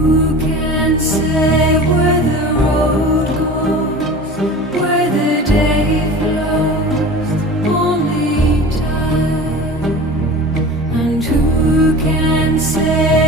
Who can say where the road goes, where the day flows? Only time. And who can say